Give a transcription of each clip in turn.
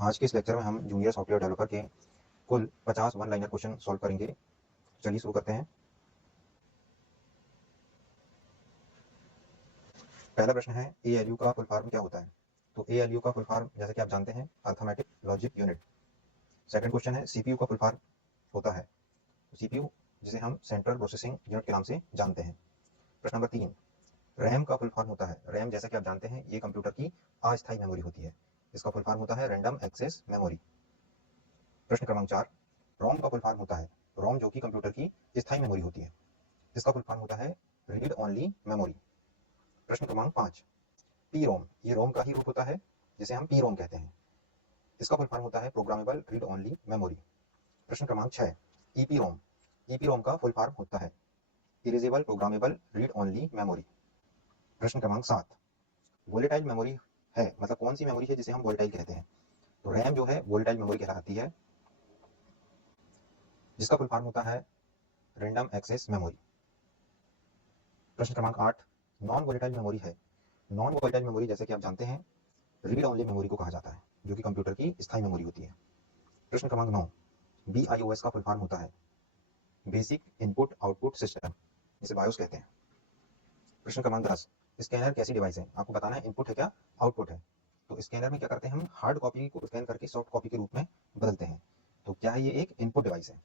आज के इस लेक्चर में हम जूनियर सॉफ्टवेयर डेवलपर के कुल 50 वन लाइनर क्वेश्चन सॉल्व करेंगे। चलिए शुरू करते हैं। पहला प्रश्न है ALU का फुल फॉर्म क्या होता है। तो ALU का फुल फॉर्म जैसे कि आप जानते हैं arithmetic logic unit. Second question है CPU का फुल फॉर्म होता है। CPU जिसे हम सेंट्रल प्रोसेसिंग यूनिट के नाम से जानते हैं। प्रश्न नंबर 3 रैम का फुल फॉर्म होता है। रैम जैसा कि आप जानते हैं ये कंप्यूटर की अस्थायी मेमोरी होती है। इसका फुल फॉर्म होता है रैंडम एक्सेस मेमोरी। प्रश्न क्रमांक 4 रोम का फुल फॉर्म होता है। रोम जो कि कंप्यूटर की स्थायी मेमोरी होती है। इसका फुल फॉर्म होता है रीड ओनली मेमोरी। प्रश्न क्रमांक 5 पी रोम, ये रोम का ही रूप होता है जिसे हम पी रोम कहते हैं। इसका फुल फॉर्म होता है प्रोग्रामेबल रीड ओनली मेमोरी। प्रश्न क्रमांक 6 ईपी रोम, ईपी रोम का फुल फॉर्म होता है erasable programmable read only memory. प्रश्न क्रमांक 7 वोलेटाइल मेमोरी है, मतलब कौन सी मेमोरी है जिसे हम वोलेटाइल कहते हैं। तो रैम जो है वोलेटाइल मेमोरी कहलाती है, जिसका फुल फॉर्म होता है रैंडम एक्सेस मेमोरी। प्रश्न क्रमांक 8 नॉन वोलेटाइल मेमोरी है। नॉन वोलेटाइल मेमोरी जैसे कि आप जानते हैं रीड ओनली मेमोरी को कहा जाता है, जो कि कंप्यूटर की स्थायी मेमोरी होती है। प्रश्न क्रमांक 9 BIOS का फुल फॉर्म होता है बेसिक इनपुट आउटपुट सिस्टम, इसे बायोस कहते हैं। प्रश्न क्रमांक 10 स्कैनर कैसी डिवाइस है। आपको बताना है इनपुट है क्या आउटपुट है। तो स्कैनर में क्या करते हैं हम हार्ड कॉपी को स्कैन करके सॉफ्ट कॉपी के रूप में बदलते हैं। तो क्या है ये एक इनपुट डिवाइस है।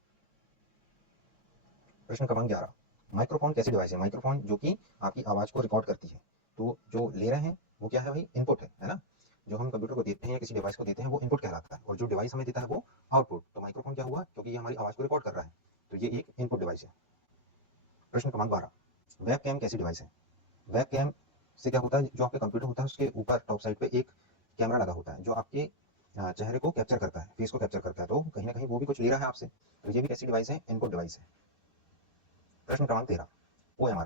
प्रश्न क्रमांक 11 माइक्रोफोन कैसी डिवाइस है। माइक्रोफोन जो कि आपकी आवाज को रिकॉर्ड करती है। तो जो ले रहे हैं वो क्या है भाई इनपुट है ना। जो हम कंप्यूटर को देते हैं या किसी डिवाइस को देते हैं वो इनपुट कहलाता है, और जो डिवाइस हमें देता है वो आउटपुट। तो माइक्रोफोन क्या हुआ, क्योंकि ये हमारी आवाज को रिकॉर्ड कर रहा है, तो ये एक इनपुट डिवाइस है। प्रश्न क्रमांक 12 वेब कैम कैसी डिवाइस है। वेब कैम से क्या होता है, जो आपके कंप्यूटर होता है उसके ऊपर टॉप साइड पे एक कैमरा लगा होता है जो आपके चेहरे को कैप्चर करता है, फेस को कैप्चर करता है। तो कहीं ना कहीं वो भी कुछ ले रहा है आपसे, तो ये भी कैसी डिवाइस है इनपुट डिवाइस है। प्रश्न क्रमांक 13 OMR,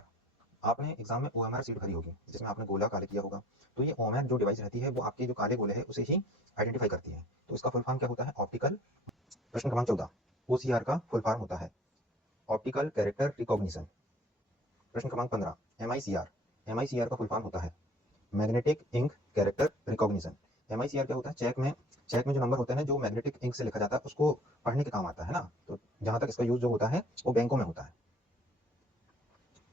आपने एग्जाम में OMR सीट भरी होगी जिसमें आपने गोला कार्य किया होगा। तो ये OMR जो डिवाइस रहती है वो आपके जो काले गोले हैं उसे ही आइडेंटिफाई करती है। तो इसका फुल फॉर्म क्या होता है ऑप्टिकल। प्रश्न क्रमांक 14 OCR का फुल फॉर्म होता है ऑप्टिकल कैरेक्टर रिकॉग्निशन। प्रश्न क्रमांक 15 MICR, MICR का फुल फॉर्म होता है magnetic ink character recognition. MICR क्या होता है चेक में जो नंबर होते हैं ना, जो मैग्नेटिक इंक से लिखा जाता है उसको पढ़ने के काम आता है ना। तो जहां तक इसका यूज जो होता है वो बैंकों में होता है।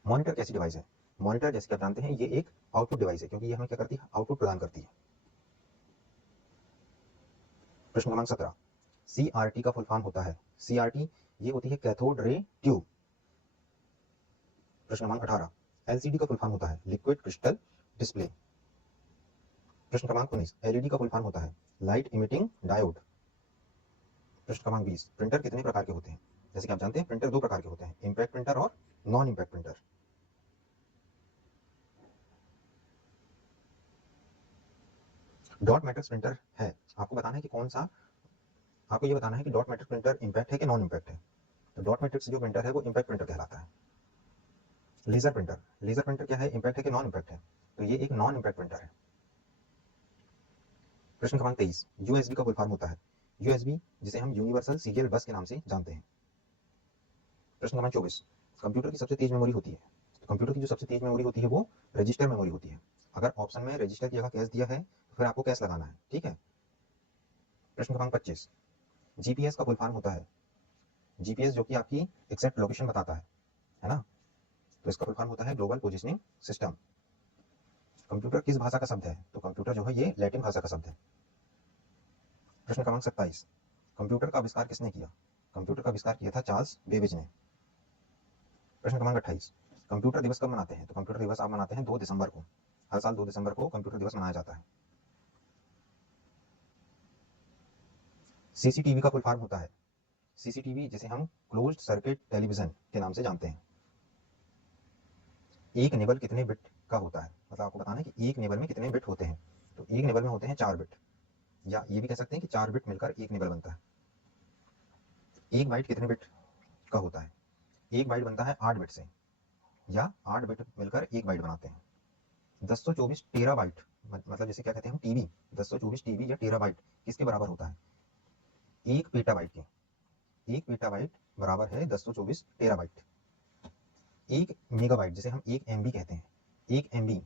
मॉनिटर कैसी डिवाइस है। मॉनिटर जैसे कि आप जानते हैं ये एक आउटपुट डिवाइस है, क्योंकि ये हमें क्या करती है आउटपुट प्रदान करती है। प्रश्न क्रमांक 17 CRT का फुल फॉर्म होता है CRT, ये होती है कैथोड रे ट्यूब। प्रश्न क्रमांक 18 LCD का फुल फॉर्म होता है लिक्विड क्रिस्टल डिस्प्ले। प्रश्न क्रमांक 19 LED का फुल फॉर्म होता है लाइट इमिटिंग डायोड। प्रश्न क्रमांक 20 प्रिंटर कितने प्रकार के होते हैं। जैसे कि आप जानते हैं प्रिंटर दो प्रकार के होते हैं, इंपैक्ट प्रिंटर और non impact printer. Dot matrix printer है, आपको बताना है कि कौन सा, आपको ये बताना है कि डॉट मैट्रिक्स प्रिंटर इंपैक्ट है कि नॉन इंपैक्ट है। तो डॉट मैट्रिक्स जो प्रिंटर है वो इंपैक्ट प्रिंटर कहलाता है। लेजर प्रिंटर, लेजर प्रिंटर क्या है इंपैक्ट है कि नॉन इंपैक्ट है। तो ये एक नॉन इंपैक्ट प्रिंटर है। प्रश्न क्रमांक 23 USB का फुल फॉर्म होता है USB, जिसे हम यूनिवर्सल सीरियल बस के नाम से जानते हैं। प्रश्न क्रमांक 24 कंप्यूटर की सबसे तेज मेमोरी होती है। तो कंप्यूटर की जो सबसे तेज मेमोरी होती है वो रजिस्टर मेमोरी होती है। अगर ऑप्शन में रजिस्टर की जगह कैश दिया है तो फिर आपको कैश लगाना है, ठीक है। प्रश्न क्रमांक 25 GPS का फुल फॉर्म होता है GPS, जो कि आपकी एग्जैक्ट लोकेशन बताता है ना। तो इसका फुल फॉर्म होता है ग्लोबल पोजिशनिंग सिस्टम। कंप्यूटर किस भाषा का शब्द है। तो कंप्यूटर जो है ये लैटिन भाषा का शब्द है। प्रश्न क्रमांक 27 कंप्यूटर का आविष्कार किसने किया। कंप्यूटर का आविष्कार किया था चार्ल्स बेबेज ने। प्रश्न क्रमांक 28 कंप्यूटर दिवस कब मनाते हैं। तो कंप्यूटर दिवस आप मनाते हैं 2 दिसंबर को। हर साल 2 दिसंबर को कंप्यूटर दिवस मनाया जाता है। CCTV का फुल फॉर्म होता है CCTV, जिसे हम क्लोज्ड सर्किट टेलीविजन के नाम से जानते हैं। एक नेबल कितने बिट का होता है, मतलब आपको बताना है कि एक नेबल में कितने बिट होते हैं। तो एक नेबल में होते हैं 4 बिट, या ये भी कह सकते हैं कि 4 बिट मिलकर एक नेबल बनता है। एक बाइट कितने बिट का होता है। एक बाइट बनता है 8 बिट से, या 8 बिट मिलकर एक बाइट बनाते हैं। 1024 टेराबाइट, मतलब जैसे क्या कहते हैं हम टीबी, 1024 टीबी या टेराबाइट किसके बराबर होता है एक पेटाबाइट के। एक पेटाबाइट बराबर है 1024 टेराबाइट। एक मेगाबाइट जिसे हम एक MB कहते हैं, एक MB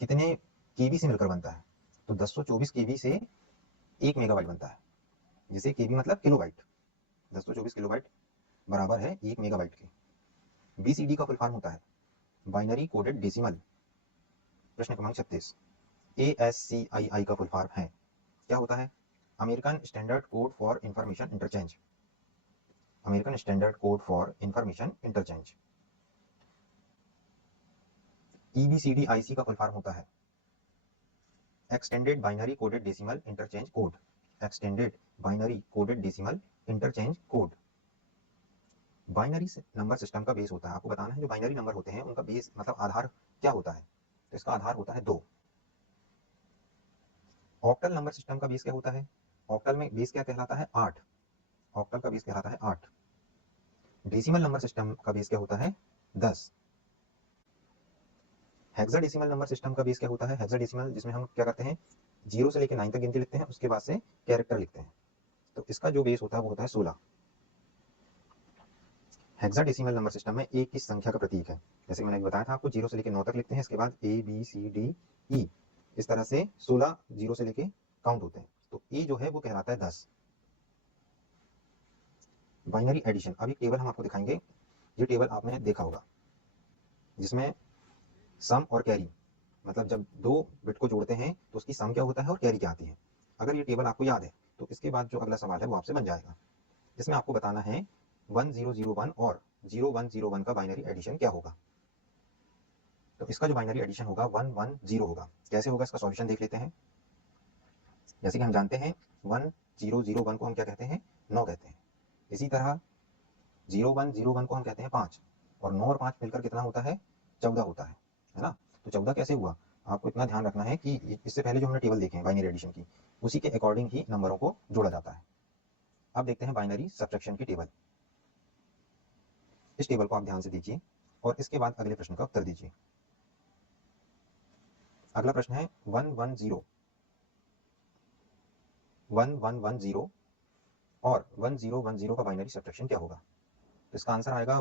कितने केबी से मिलकर बनता है। तो 1024 केबी से 1 मेगाबाइट बनता है, जिसे केबी मतलब किलोबाइट, 10 तो 24 किलोबाइट बराबर है 1 मेगाबाइट के। बीसीडी का फुल फॉर्म होता है बाइनरी कोडेड डेसिमल। प्रश्न क्रमांक 36, ASCII का फुल फॉर्म है, क्या होता है? American standard code for information interchange. American standard code for information interchange. EBCDIC का फुल फॉर्म होता है extended binary coded decimal interchange code. Extended binary coded decimal interchange code. Binary number system का base होता है, आपको बताना है जो बाइनरी नंबर होते हैं उनका बेस मतलब आधार क्या होता है, तो इसका आधार होता है 2। ऑक्टल नंबर सिस्टम का बेस क्या होता है? ऑक्टल में बेस क्या कहलाता है? 8। ऑक्टल का बेस कहलाता है 8। डेसिमल नंबर सिस्टम का बेस क्या होता है? 10। हेक्साडेसिमल नंबर सिस्टम का बेस क्या होता है? हेक्साडेसिमल जिसमें हम क्या करते हैं 0 से लेकर 9 तक गिनती लिखते हैं, उसके बाद से कैरेक्टर लिखते हैं, तो इसका जो बेस होता है वो होता है 16। हेक्साडेसिमल नंबर सिस्टम में एक की संख्या का प्रतीक है, जैसे मैंने बताया था आपको 0 से लेकर 9 तक लिखते हैं, इसके बाद ABCDE इस तरह से 16 0 से लेके काउंट होते हैं, तो E जो है वो कहलाता है 10। बाइनरी एडिशन, अभी टेबल हम आपको दिखाएंगे, ये टेबल आपने देखा होगा जिसमें सम और कैरी, मतलब जब 2 बिट को जोड़ते हैं तो उसकी सम क्या होता है और कैरी क्या आती है। अगर ये टेबल आपको याद है तो इसके बाद जो अगला सवाल है वो आपसे बन जाएगा। इसमें आपको बताना है 1001 और 0101 का बाइनरी एडिशन क्या होगा। तो इसका जो बाइनरी एडिशन होगा 110 होगा। कैसे होगा इसका सॉल्यूशन देख लेते हैं। जैसे कि हम जानते हैं 1001 को हम क्या कहते हैं? 9 कहते हैं। इसी तरह 0101 को हम कहते हैं 5, और 9 और 5 मिलकर कितना होता है? 14 होता है ना। तो 14 कैसे हुआ, आपको इतना ध्यान रखना है कि इससे पहले जो हमने टेबल देखे हैं बाइनरी एडिशन की, उसी के अकॉर्डिंग ही नंबरों को जोड़ा जाता है। अब देखते हैं बाइनरी सब्ट्रैक्शन की टेबल। इस टेबल को आप ध्यान से दीजिए और इसके बाद अगले प्रश्न का उत्तर दीजिए। अगला प्रश्न है 110 और 1010 का बाइनरी सब्ट्रैक्शन क्या होगा। तो इसका आंसर आएगा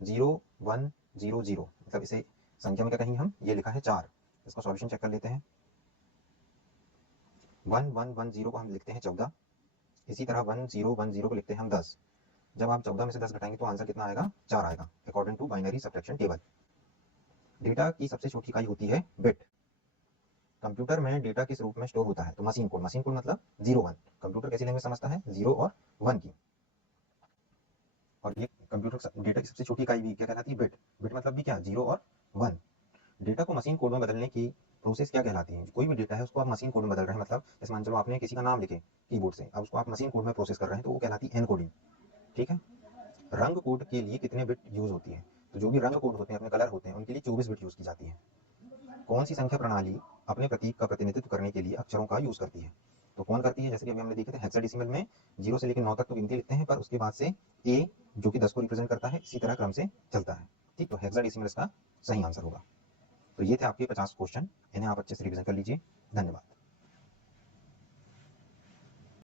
10100, मतलब इसे संख्या में क्या कहेंगे हम, ये लिखा है 4। इसका सॉल्यूशन चेक कर लेते हैं। 1110 को हम लिखते हैं 14, इसी तरह 1010 को लिखते हैं हम 10। जब आप 14 में से 10 घटाएंगे तो आंसर कितना आएगा? 4 आएगा, according to binary subtraction table. Data की सबसे छोटी इकाई होती है बिट। कंप्यूटर में डेटा किस रूप में स्टोर होता है? तो मशीन कोड। मशीन कोड मतलब 0 1। कंप्यूटर कैसी लैंग्वेज समझता है? 0 और 1 की। और ये कंप्यूटर डेटा की सबसे छोटी इकाई भी क्या कहलाती है? बिट। बिट मतलब भी क्या? 0 और 1। डेटा को मशीन कोड में बदलने की प्रोसेस क्या कहलाती है? कोई भी डेटा है उसको आप मशीन कोड में बदल रहे हैं, मतलब जैसे मान चलो आपने किसी का नाम लिखे कीबोर्ड से, अब उसको आप मशीन कोड में प्रोसेस कर रहे हैं, तो वो कहलाती है एनकोडिंग। ठीक है। रंग कोड के लिए कितने बिट यूज होती है? तो जो भी रंग कोड होते हैं, अपने कलर होते हैं, उनके लिए 24 बिट यूज की जाती है। कौन सी संख्या प्रणाली अपने प्रतीक का प्रतिनिधित्व करने के लिए अक्षरों का यूज करती है? तो कौन करती है? जैसे कि अभी हमने देखे थे हेक्साडेसिमल में 0 से लेकर 9 तक तो गिनती लिखते हैं, पर उसके बाद से A जो कि 10 को रिप्रेजेंट करता है, इसी तरह क्रम से चलता है। ठीक, तो हेक्साडेसिमल इसका सही आंसर होगा। तो ये थे आपके 50 क्वेश्चन, इन्हें आप अच्छे से रिवीजन कर लीजिए। धन्यवाद।